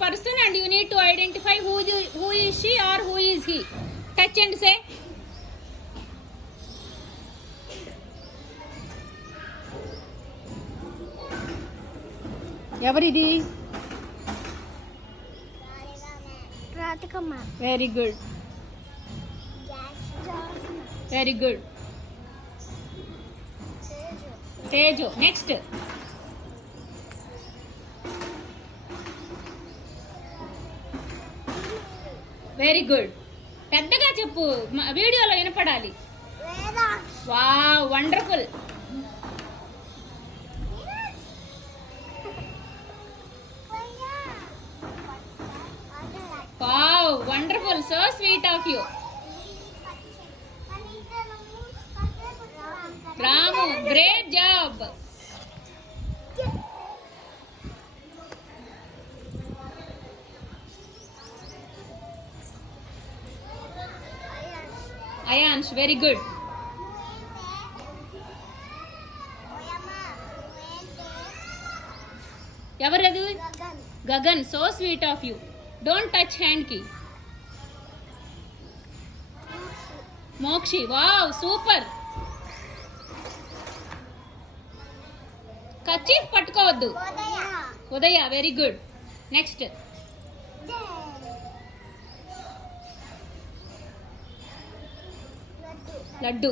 person and you need to identify who is she or who is he. Touch and say. ఎవరిది? Radhikamma. Very good, very good. Teju. Next. Very good. పెద్దగా చెప్పు, వీడియోలో వినపడాలి. Wow, wonderful. Wow, wonderful. So sweet of you. Ramu, great job. Ayansh, very good. ఎవరదు? Gagan. So sweet of you. Don't touch hand కి. Mokshi. Wow, super. Kerchief పట్టుకోవద్దు. Udaya, very good. Next. Laddu.